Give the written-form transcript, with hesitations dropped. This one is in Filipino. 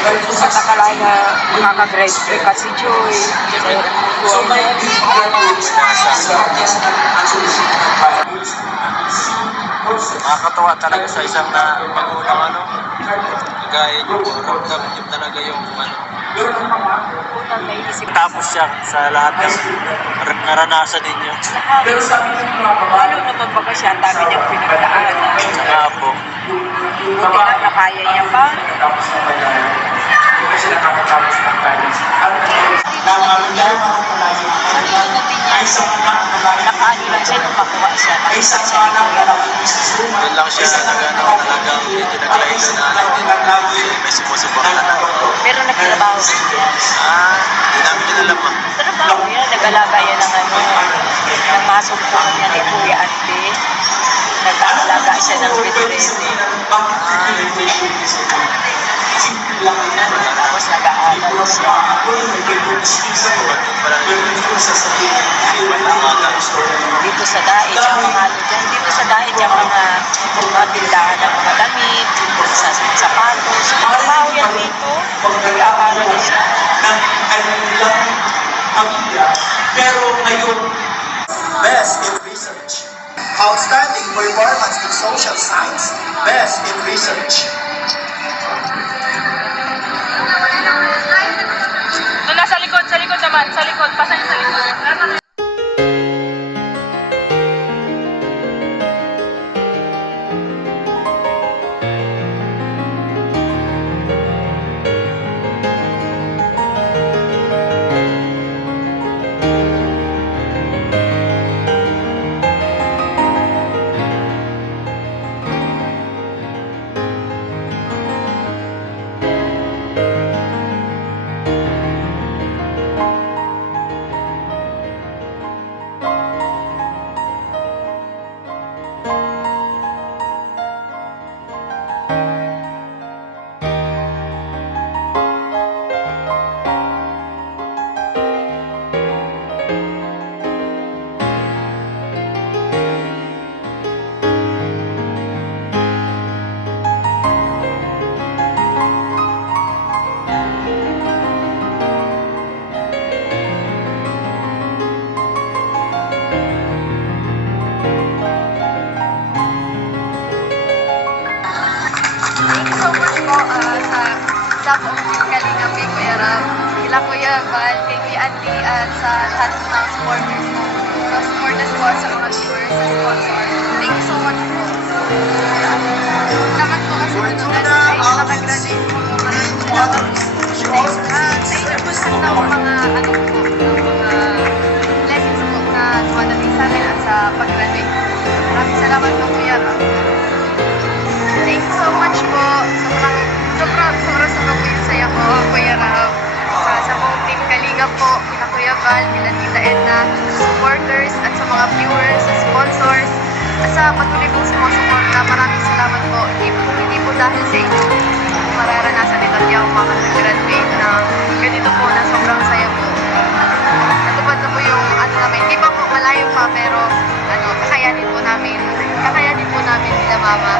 Nakakalain na makaka-graduate kasi Joy. Nakakatawa talaga sa isang na magunang ano, gaya niyo po, ramdam niyo talaga yung ano. Unang naisip. Tapos siya sa lahat ng naranasan ninyo. Lalo naman baka siya, ang dami niyang pinagdaanan. Nga po. Buti lang nakaya niya pa. Nakaano lang siya nung makuha siya. Doon lang siya nagano talagang medyo naglaylo na may sumusuporta na. Pero nagtrabaho siya. Hindi namin yun alam ah. Trabaho yan, nag-alaga yan ng ano, ng mga sumpungan niya ni Kuya Ate. Nag-alaga siya ng bedrede. Tapos nag-aaral siya. Dito sa Daet, yung mga ano dyan, dito sa Daet, yung mga tindahan ng mga damit, sa sapatos, trabaho yan dito. Nag-aaral siya. Pero ngayon, best in research. Outstanding performance in social science, best in research. Doon na sa likod naman, sa likod, pasang sa likod. sa Kalingap kay Kuya Ram, kila Kuya Val, kay Kuya Ate, at sa lahat ng supporters mo. So, supporters po sa mga viewers and sponsors. Thank you so much po. Salamat po kasi tulungan sa inyo nakagraduate po. Maraming salamat po. Sa inyo po sa mga ano po, mga blessings po na dumadating sa akin at sa pag-graduate. Maraming salamat po Kuya Ram. Thank you so much po. Sobrang po yung saya ko, Kuya Ram. Sa buong team Kalingap po, kina Kuya Val, kina Tita Edna, supporters, at sa mga viewers, sa sponsors, at sa patuloy pong sumusuporta. Maraming salamat po. Hindi po dahil sa inyo mararanasan nito niya ang mga nag-graduate na ganito po na sobrang saya po. Natupad na po yung ano namin. Hindi pa po malayo pa, pero kakayanin po namin nila Mama.